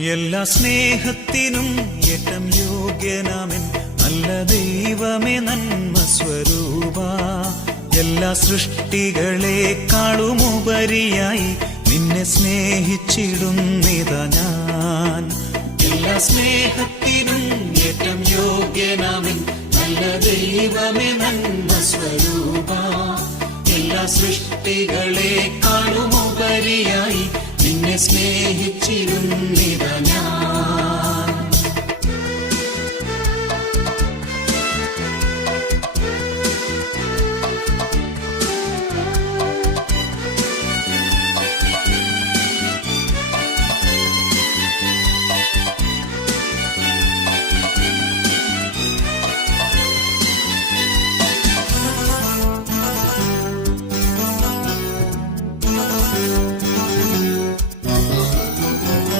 എല്ലാ സ്നേഹത്തിനും ഏറ്റം യോഗ്യനാമൻ നല്ല ദൈവമേ നന്മ സ്വരൂപ. എല്ലാ സൃഷ്ടികളെക്കാളുമുപരിയായി നിന്നെ സ്നേഹിച്ചിടുന്നിതാ ഞാൻ. എല്ലാ സ്നേഹത്തിനും ഏറ്റം യോഗ്യനാമൻ നല്ല ദൈവമേ നന്മ സ്വരൂപ. എല്ലാ സൃഷ്ടികളെക്കാളുമുപരിയായി നിന്നെ സ്നേഹിച്ചിരുന്നിതാ